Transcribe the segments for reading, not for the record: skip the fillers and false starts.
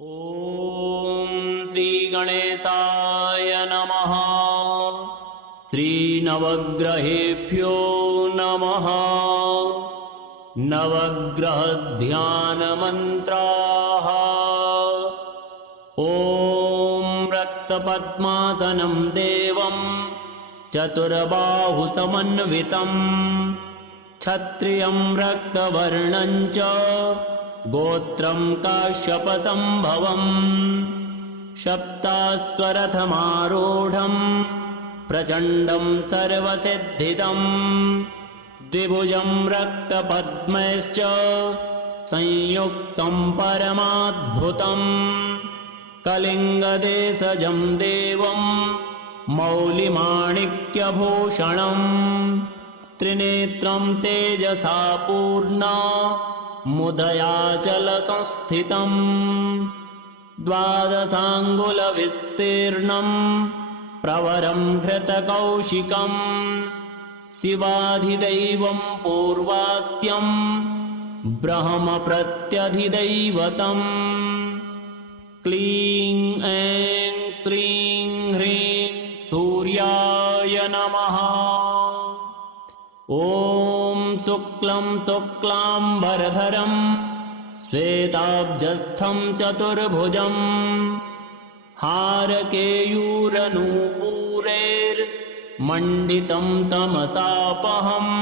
ॐ श्रीगणेशाय नमः। श्रीनवग्रहेभ्यो नमः। नवग्रहध्यानमन्त्राः। ॐ रक्तपद्मासनं देवं चतुर्बाहुसमन्वितं क्षत्रियं रक्तवर्णं च गोत्रं काश्यपसम्भवम् सप्तास्वरथमारूढं प्रचण्डं सर्वसिद्धिदं द्विभुजं रक्तपद्मैश्च संयुक्तं परमाद्भुतं कलिङ्गदेशजं देवं मौलिमाणिक्यभूषणं त्रिनेत्रं तेजसा पूर्णा मुदयाचलसंस्थितम् द्वादशाङ्गुलविस्तीर्णं प्रवरं घृतकौशिकं शिवाधिदैवं पूर्वास्यं ब्रह्मप्रत्यधिदैवतम् क्लीं ऐं श्रीं ह्रीं सूर्याय नमः। ॐ शुक्लं शुक्लाम्बरधरं श्वेताब्जस्थं चतुर्भुजं हारकेयूरनूपुरैर्मण्डितं तमसापहम्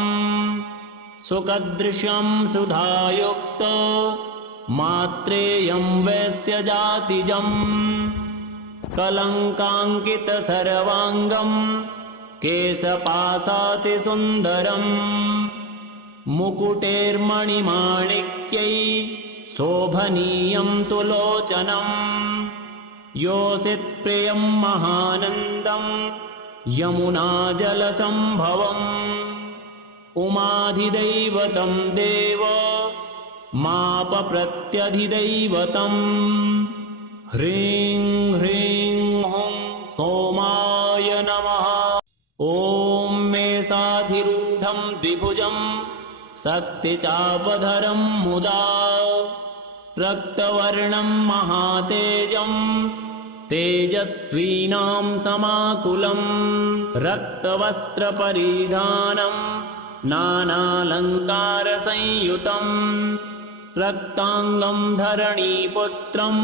सुखदृशं सुधायुक्त मात्रेयं वैश्यजातिजं कलङ्काङ्कितसर्वाङ्गं केशपाशातिसुन्दरम् मुकुटैर्मणिमाणिक्यै शोभनीयं तुलोचनम् योषित्प्रियं महानन्दं यमुनाजलसम्भवम् उमाधिदैवतं देव मापप्रत्यधिदैवतम् ह्रीं ह्रीं हुं सोमाय नमः। ॐ मेषाधिरूढं द्विभुजं शक्तिचापधरं मुदा रक्तवर्णं महातेजं तेजस्वीनां समाकुलं रक्तवस्त्रपरिधानं नानालङ्कारसंयुतं रक्ताङ्गं धरणीपुत्रं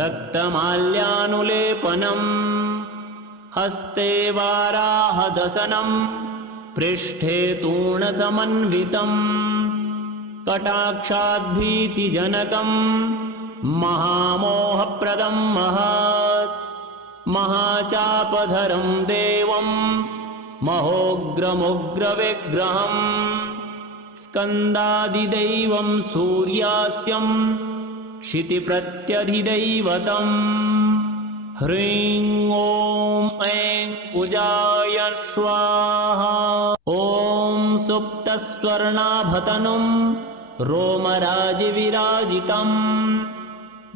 रक्तमाल्यानुलेपनम् हस्ते वाराहदशनं पृष्ठे तूर्णसमन्वितं कटाक्षाद्भीतिजनकं महामोहप्रदं महत् महाचापधरं देवं महोग्रमुग्रविग्रहं स्कन्दादिदैवं सूर्यास्यं क्षितिप्रत्यधिदैवतम् ह्रीं ॐ ऐं कुजाय स्वाहा। ॐ सुप्तस्वर्णाभतनुं रोमराजिविराजितं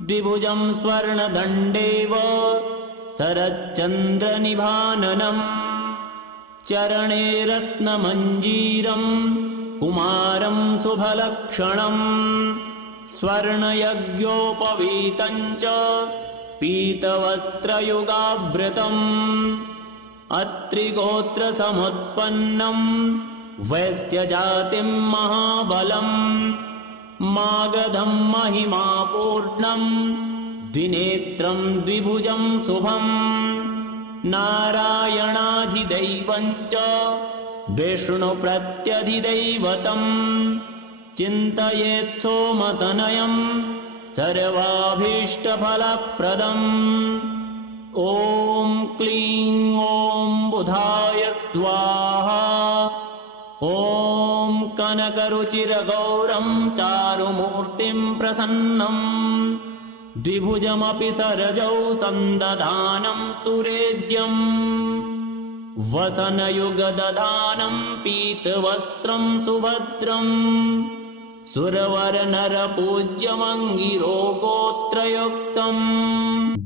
द्विभुजं स्वर्णदण्डेव शरच्चन्द्रनिभाननं चरणे रत्नमञ्जीरं कुमारं शुभलक्षणं स्वर्णयज्ञोपवीतं च पीतवस्त्रयुगावृतम् अत्रिगोत्रसमुत्पन्नं वैश्यजातिं महाबलं मागधं महिमापूर्णं द्विनेत्रं द्विभुजं शुभं नारायणाधिदैवं च विष्णुप्रत्यधिदैवतम् चिन्तयेत् सोमतनयम् सर्वाभीष्टफलप्रदम् ॐ क्लीं ॐ बुधाय स्वाहा। ॐ कनकरुचिरगौरं चारुमूर्तिं प्रसन्नं द्विभुजमपि सरजौ सन्दधानं सुरेज्यं वसनयुगदधानं पीतवस्त्रं सुभद्रम् सुरवरनरपूज्यमङ्गिरोगोत्रयुक्तं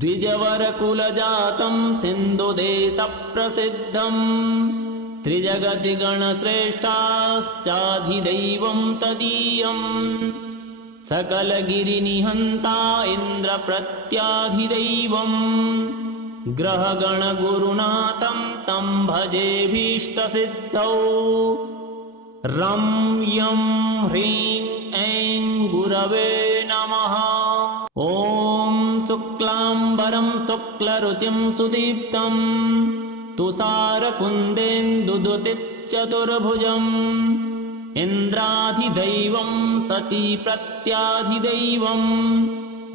द्विजवरकुलजातं सिन्धुदेशप्रसिद्धं त्रिजगति गणश्रेष्ठाश्चाधिदैवं तदीयं सकलगिरिनिहन्ता इन्द्रप्रत्याधिदैवम् ग्रहगणगुरुनाथं तं भजेऽभीष्टसिद्धौ रं यं ह्रीं ऐं गुरवे नमः। ॐ शुक्लाम्बरं शुक्लरुचिं सुदीप्तं तुषारकुन्देन्दुदुतिचतुर्भुजम् इन्द्राधिदैवं शचीप्रत्याधिदैवं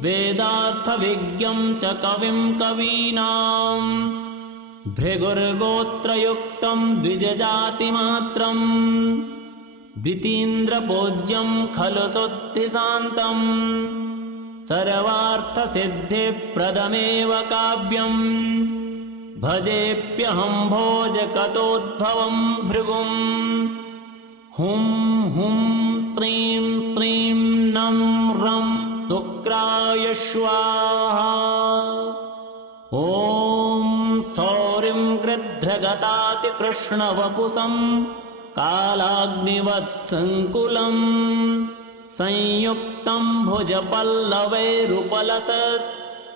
वेदार्थविज्ञं च कविं कवीनाम् भृगुर्गोत्रयुक्तं द्विजजातिमात्रं द्वितीन्द्रपूज्यं खलु शुद्धिशान्तं सर्वार्थसिद्धिप्रदमेव काव्यम् भजेऽप्यहं भोजकतोद्भवं भृगुम् हुं हुं श्रीं श्रीं नं रं शुक्राय स्वाहा। ॐ सौरिं गृध्रगतातिकृष्णवपुषं कालाग्निवत्सङ्कुलं संयुक्तं भुजपल्लवैरुपलसत्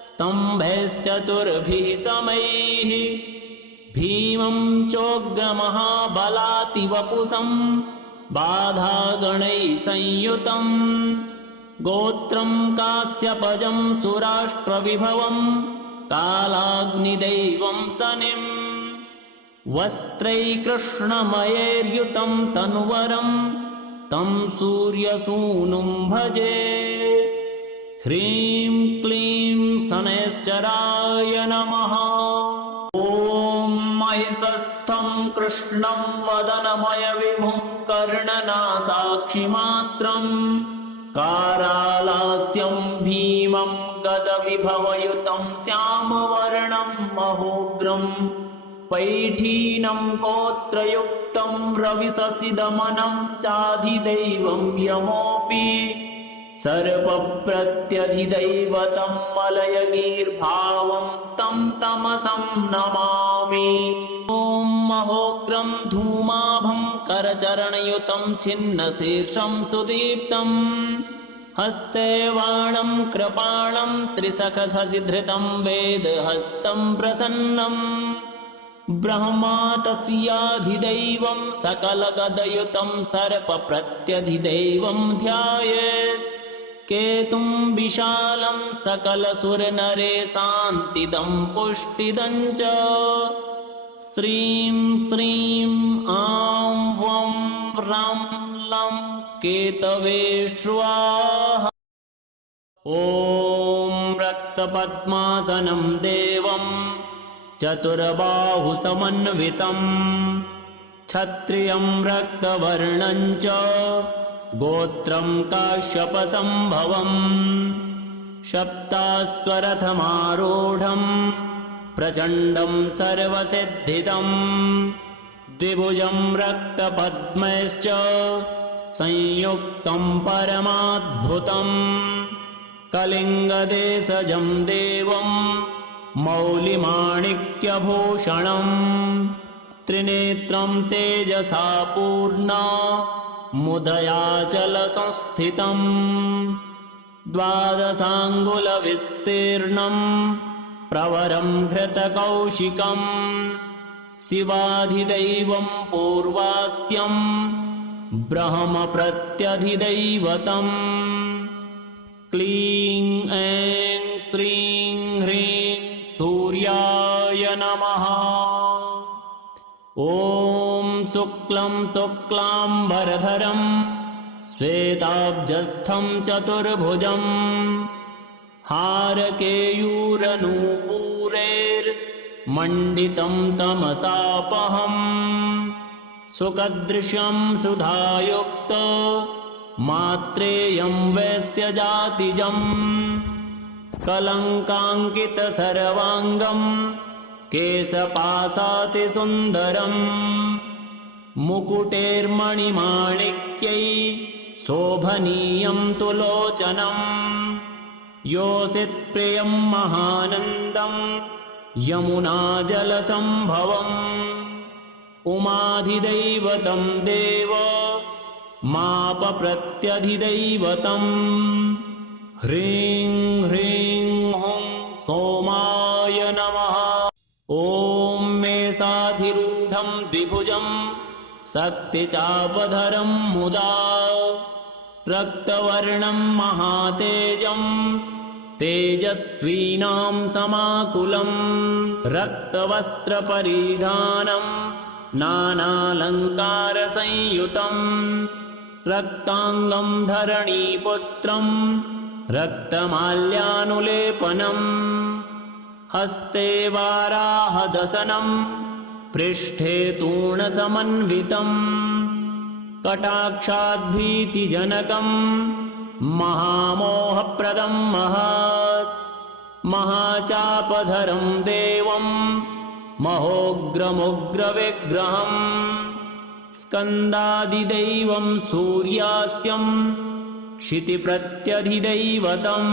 स्तम्भैश्चतुर्भिः समैः भीमं चोग्रमहाबलातिवपुषं बाधागणैः संयुतं गोत्रं काश्यपजं सुराष्ट्रविभवं कालाग्निदैवं शनिं वस्त्रैः कृष्णमयैर्युतं तनुवरं तं सूर्यसूनुं भजे। ह्रीं क्लीं शनैश्चराय नमः। ॐ महिषस्थं कृष्णं वदनमयविभुं कर्णनासाक्षिमात्रं कारालास्यं भीमं गदविभवयुतं श्यामवर्णं महोग्रं पैठीनं गोत्रयुक्तं रविशशिदमनं चाधिदैवं यमोऽपि सर्पप्रत्यधिदैवतं मलयगीर्भावं तं तमसं नमामि। ॐ महोग्रं धूमाभं करचरणयुतं छिन्नशीर्षं सुदीप्तं हस्ते वाणं कृपाणं त्रिशखशशिधृतं वेदहस्तं प्रसन्नं ब्रह्मा तस्याधिदैवं सकलगदयुतं सर्पप्रत्यधिदैवं ध्यायेत् केतुं विशालं सकलसुरनरेशान्तिदं पुष्टिदं च श्रीं श्रीं आं वं रं लं केतवे स्वाहा। ॐ रक्तपद्मासनं देवं चतुर्बाहुसमन्वितं क्षत्रियं रक्तवर्णं च गोत्रं काश्यपसम्भवम् सप्ताश्वरथमारूढं प्रचण्डं सर्वसिद्धिदं द्विभुजं रक्तपद्मैश्च संयुक्तं परमाद्भुतं कलिङ्गदेशजं देवं मौलिमाणिक्यभूषणं त्रिनेत्रं तेजसा पूर्णा मुदयाचलसंस्थितं द्वादशाङ्गुलविस्तीर्णं प्रवरं घृतकौशिकं शिवाधिदैवं पूर्वास्यं ब्रह्मप्रत्यधिदैवतम् क्लीं ऐं श्रीं ह्रीं सूर्याय नमः। ॐ शुक्लं शुक्लाम्बरधरं श्वेताब्जस्थं चतुर्भुजं हारकेयूरनूपुरैर्मण्डितं तमसापहं सुखदृशं सुधायुक्त मात्रेयं वैश्यजातिजं कलङ्काङ्कितसर्वाङ्गं केशपाशातिसुन्दरं मुकुटैर्मणिमाणिक्यै शोभनीयं तुलोचनं योषित्प्रियं महानन्दं यमुनाजलसम्भवम् उमाधिदैवतं देव मापप्रत्यधिदैवतम् ह्रीं ह्रीं हुं सोमाय नमः। ॐ मेषाधिरूढं द्विभुजं शक्तिचापधरं मुदा रक्तवर्णं महातेजं तेजस्वीनां समाकुलं रक्तवस्त्रपरिधानं नानालङ्कारसंयुतं रक्ताङ्गं धरणीपुत्रं रक्तमाल्यानुलेपनम् हस्ते वाराहदशनं पृष्ठे तूणसमन्वितम् कटाक्षाद्भीतिजनकं महामोहप्रदं महत् महाचापधरं देवं महोग्रमुग्रविग्रहं स्कन्दादिदैवं सूर्यास्यं क्षितिप्रत्यधिदैवतम्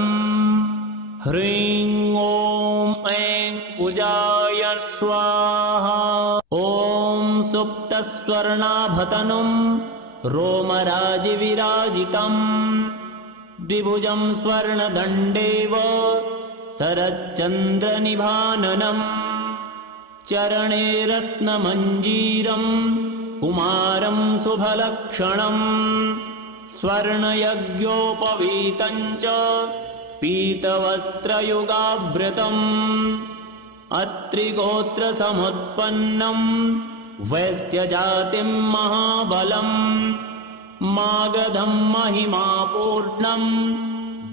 ह्रीं ॐ ऐं कुजाय स्वाहा। ॐ सुप्तस्वर्णाभतनुं रोमराजिविराजितम् द्विभुजं स्वर्णदण्डेव शरच्चन्द्रनिभाननम् चरणे रत्नमञ्जीरं कुमारं शुभलक्षणम् स्वर्णयज्ञोपवीतं च पीतवस्त्रयुगाभृतम् अत्रिगोत्रसमुत्पन्नं वैश्यजातिं महाबलं मागधं महिमापूर्णं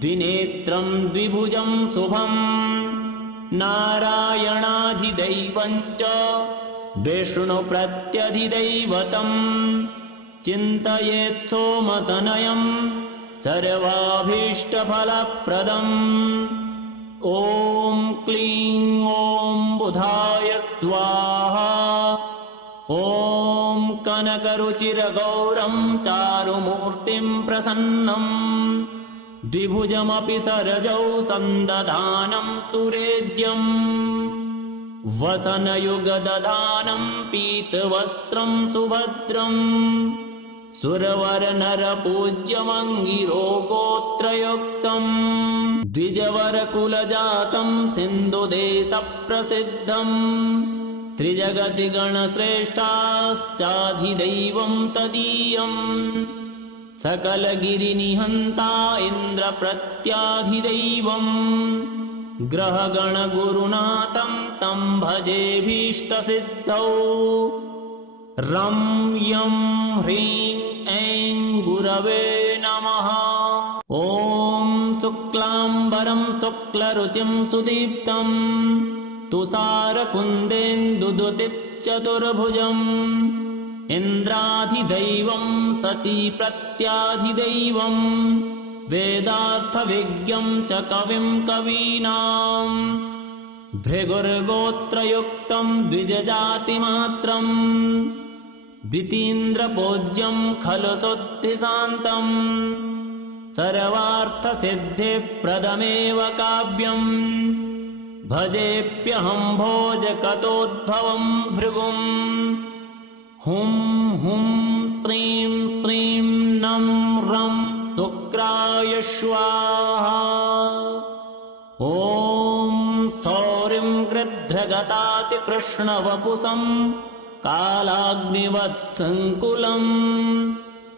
द्विनेत्रं द्विभुजं शुभं नारायणाधिदैवं च विष्णुप्रत्यधिदैवतम् चिन्तयेत् सोमतनयं सर्वाभीष्टफलप्रदम् ॐ क्लीं ॐ बुधाय स्वाहा। ॐ कनकरुचिरगौरं चारुमूर्तिं प्रसन्नं द्विभुजमपि सरजौ सन्दधानं सुरेज्यं वसनयुगदधानं पीतवस्त्रं सुभद्रम् सुरवरनरपूज्यमङ्गिरोगोत्रयुक्तम् द्विजवरकुलजातं सिन्धुदेशप्रसिद्धम् त्रिजगति गणश्रेष्ठाश्चाधिदैवं तदीयम् सकलगिरिनिहन्ता इन्द्रप्रत्याधिदैवम् ग्रहगणगुरुनाथं तं भजेऽभीष्टसिद्धौ रं यं ह्रीं ऐं गुरवे नमः। ॐ शुक्लाम्बरं शुक्लरुचिं सुदीप्तं तुषारकुन्देन्दुदुतिचतुर्भुजम् इन्द्राधिदैवं शचीप्रत्याधिदैवं वेदार्थविज्ञं च कविं कवीनाम् भृगुर्गोत्रयुक्तं द्विजजातिमात्रम् द्वितीन्द्रपूज्यं खलु शुद्धिशान्तम् सर्वार्थसिद्धिप्रदमेव काव्यम् भजेऽप्यहं भोजकतोद्भवं भृगुम् हुं हुं श्रीं श्रीं नं रं शुक्राय स्वाहा। ॐ सौरिं गृध्रगतातिकृष्णवपुषं कालाग्निवत्सङ्कुलं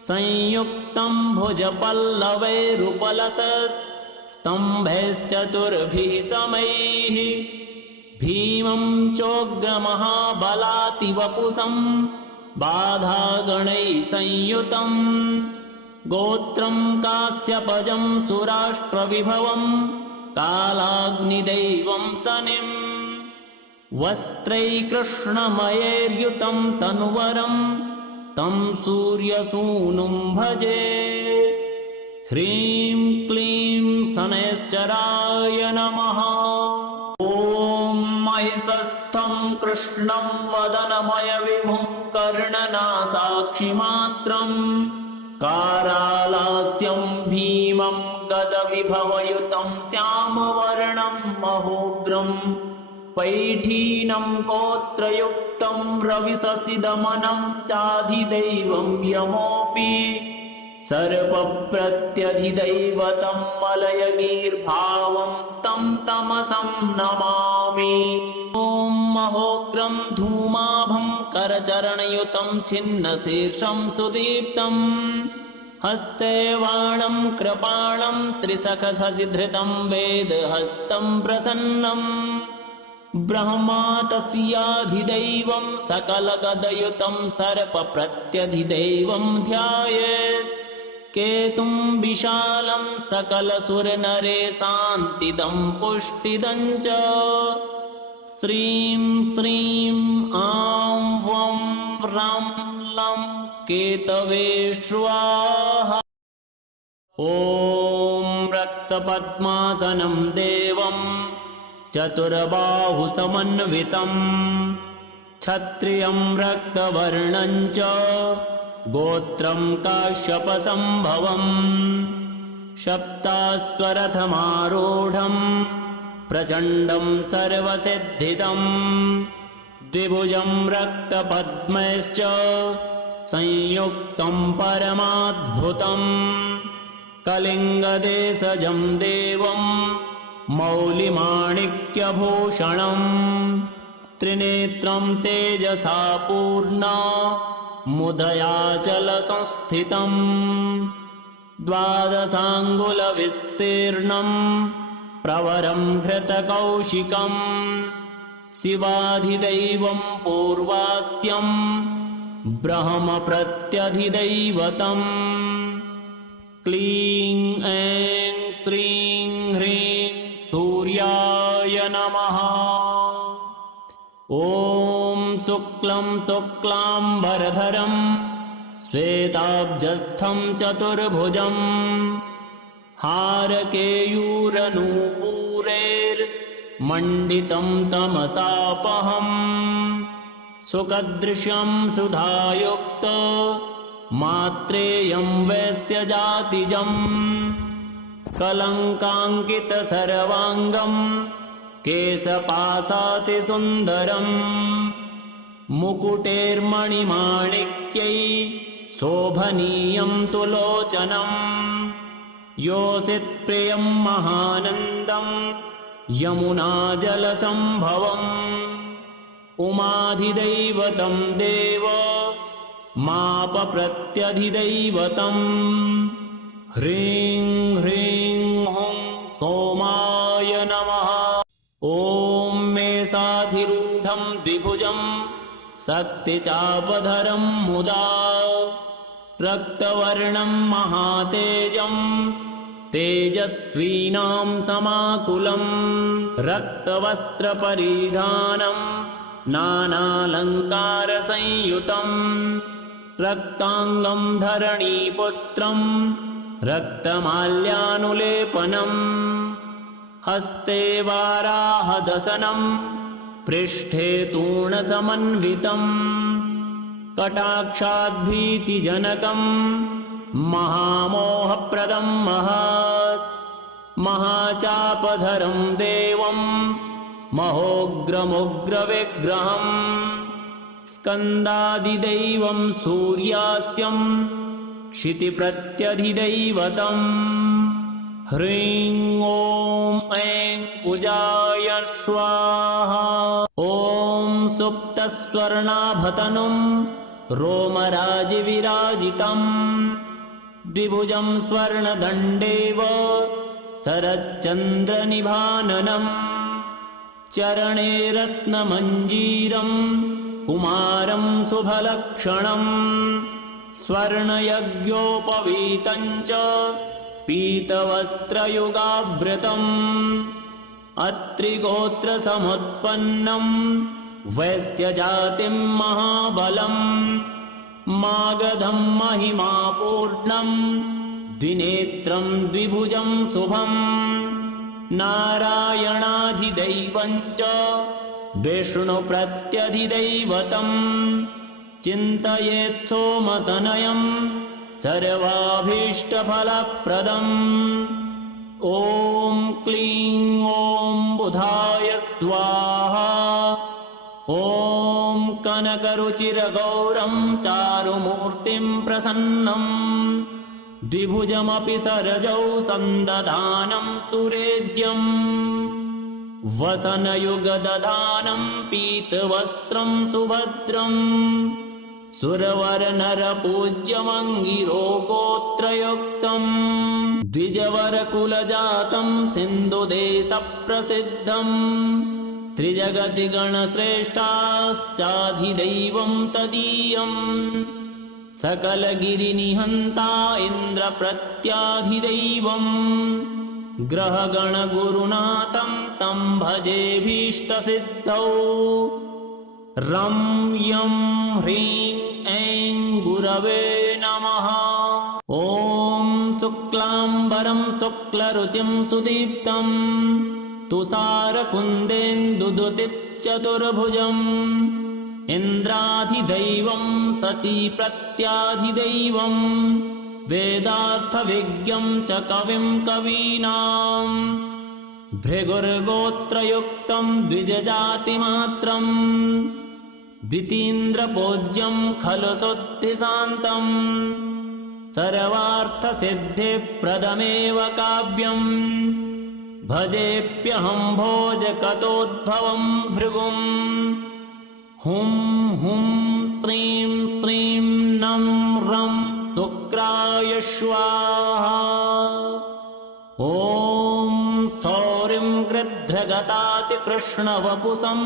संयुक्तं भुजपल्लवैरुपलसत् स्तम्भैश्चतुर्भिः समैः भीमं चोग्रमहाबलातिवपुषं बाधागणैः संयुतं गोत्रं काश्यपजं सुराष्ट्रविभवं कालाग्निदैवं शनिम् वस्त्रैकृष्णमयैर्युतं तनुवरं तं सूर्यसूनुं भजे। ह्रीं क्लीं शनैश्चराय नमः। ॐ महिषस्थं कृष्णं वदनमयविभुं कर्णनासाक्षिमात्रं कारालास्यं भीमं गदविभवयुतं श्यामवर्णं महोग्रं पैठीनं गोत्रयुक्तं रविशशिदमनं चाधिदैवं यमोऽपि सर्पप्रत्यधिदैवतं मलयगीर्भावं तं तमसं नमामि। ॐ महोग्रं धूमाभं करचरणयुतं छिन्नशीर्षं सुदीप्तं हस्ते वाणं कृपाणं त्रिसखशशिधृतं वेदहस्तं प्रसन्नम् ब्रह्मा तस्याधिदैवं सकलगदयुतं सर्पप्रत्यधिदैवं ध्यायेत् केतुं विशालं सकलसुरनरेशान्तिदं पुष्टिदं च श्रीं श्रीं आं वं व्रं लं केतवे स्वाहा। ॐ रक्तपद्मासनं देवं चतुर्बाहुसमन्वितं क्षत्रियं रक्तवर्णं च गोत्रं काश्यपसम्भवं सप्ताश्वरथमारूढं प्रचण्डं सर्वसिद्धिदं द्विभुजं रक्तपद्मैश्च संयुक्तं परमाद्भुतं कलिङ्गदेशजं देवं मौलिमाणिक्यभूषणं त्रिनेत्रं तेजसा पूर्णा मुदयाचलसंस्थितं द्वादशाङ्गुलविस्तीर्णं प्रवरं घृतकौशिकं शिवाधिदैवं पूर्वास्यं ब्रह्मप्रत्यधिदैवतं क्लीं ऐं श्रीं ह्रीं सूर्याय नमः। ॐ शुक्लं शुक्लाम्बरधरं श्वेताब्जस्थं चतुर्भुजं हारकेयूरनूपुरैर्मण्डितं तमसापहं सुखदृशं सुधायुक्त मात्रेयं वैश्यजातिजं कलङ्काङ्कितसर्वाङ्गं केशपाशातिसुन्दरं मुकुटैर्मणिमाणिक्यै शोभनीयं तुलोचनं योषित्प्रियं महानन्दं यमुनाजलसम्भवम् उमाधिदैवतं देव मापप्रत्यधिदैवतं ह्रीं ह्रीं हुं सोमाय नमः। ॐ मेषाधिरूढं द्विभुजं शक्तिचापधरं मुदा रक्तवर्णं महातेजं तेजस्वीनां समाकुलं रक्तवस्त्रपरिधानं नानालङ्कारसंयुतं रक्ताङ्गं धरणीपुत्रं रक्तमाल्यानुलेपनम् हस्ते वाराहदशनं पृष्ठे तूर्णसमन्वितं कटाक्षाद्भीतिजनकं महामोहप्रदं महत् महाचापधरं देवं महोग्रमुग्रविग्रहं स्कन्दादिदैवं सूर्यास्यं क्षितिप्रत्यधिदैवतं ह्रीं ॐ ऐं कुजाय स्वाहा। ॐ सुप्तस्वर्णाभतनुं रोमराजिविराजितं द्विभुजं स्वर्णदण्डेव शरच्चन्द्रनिभाननं चरणे रत्नमञ्जीरं कुमारं शुभलक्षणं स्वर्णयज्ञोपवीतं च पीतवस्त्रयुगाभृतम् अत्रिगोत्रसमुत्पन्नं वैश्यजातिं महाबलं मागधं महिमापूर्णं द्विनेत्रं द्विभुजं शुभं नारायणाधिदैवं च विष्णुप्रत्यधिदैवतं चिन्तयेत् सोमतनयं सर्वाभीष्टफलप्रदम् ॐ क्लीं ॐ बुधाय स्वाहा। ॐ कनकरुचिरगौरं चारुमूर्तिं प्रसन्नं द्विभुजमपि सरजौ सन्दधानं सुरेज्यम् वसनयुगदधानं पीतवस्त्रं सुभद्रम् सुरवरनरपूज्यमङ्गिरो गोत्रयुक्तम् द्विजवरकुलजातं सिन्धुदेशप्रसिद्धम् त्रिजगति गणश्रेष्ठाश्चाधिदैवं तदीयम् सकलगिरिनिहन्ता इन्द्रप्रत्याधिदैवम् ग्रहगणगुरुनाथं तं भजेऽभीष्टसिद्धौ रं यं ह्रीं ऐं गुरवे नमः। ॐ शुक्लाम्बरं शुक्लरुचिं सुदीप्तं तुषारकुन्देन्दुदुतिचतुर्भुजम् इन्द्राधिदैवं शचीप्रत्याधिदैवम् वेदार्थविज्ञं च कविं कवीनाम् भृगुर्गोत्रयुक्तं द्विजजातिमात्रम् द्वितीन्द्रपूज्यं खलु शुद्धिशान्तम् सर्वार्थसिद्धिप्रदमेव काव्यम् भजेऽप्यहं भोजकतोद्भवं भृगुम् हुं हुं श्रीं श्रीं नं रं शुक्राय स्वाहा। ॐ सौरिं गृध्रगतातिकृष्णवपुषं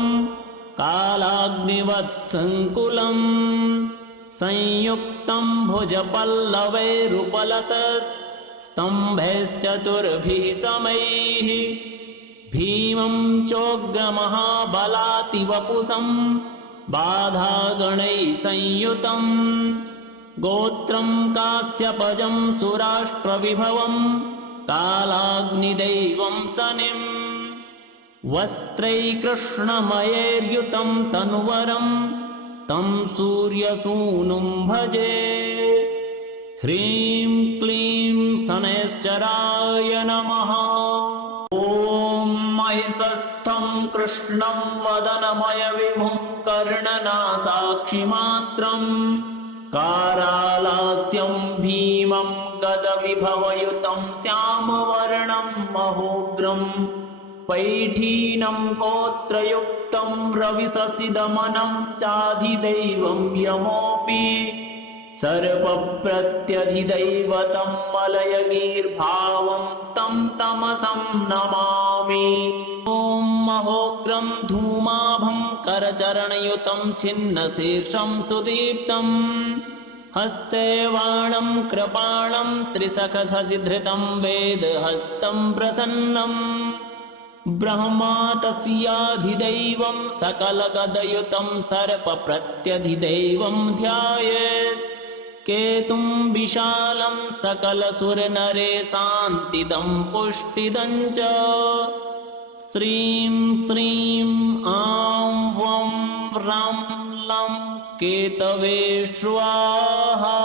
कालाग्निवत्सङ्कुलम् संयुक्तं भुजपल्लवैरुपलसत् स्तम्भैश्चतुर्भिः समैः भीमं चोग्रमहाबलातिवपुषं बाधागणैः संयुतं गोत्रं काश्यपजं सुराष्ट्रविभवं कालाग्निदैवं शनिम् वस्त्रैकृष्णमयैर्युतं तनुवरं तं सूर्यसूनुं भजे। ह्रीं क्लीं शनैश्चराय नमः। ॐ महिषस्थं कृष्णं वदनमयविभुं कर्णनासाक्षिमात्रं कारालास्यं भीमं गदविभवयुतं श्यामवर्णं महोग्रं पैठीनं गोत्रयुक्तं रविशशिदमनं चाधिदैवं यमोऽपि सर्पप्रत्यधिदैवतं मलयगीर्भावं तं तमसं नमामि। ॐ महोग्रं धूमाभं करचरणयुतं छिन्नशीर्षं सुदीप्तं हस्ते वाणं कृपाणं त्रिशखशशिधृतं वेदहस्तं प्रसन्नं ब्रह्मा तस्याधिदैवं सकलगदयुतं सर्पप्रत्यधिदैवं ध्यायेत् केतुं विशालं सकलसुरनरेशान्तिदं पुष्टिदं च श्रीं श्रीं आं वं रं लं केतवे स्वाहा।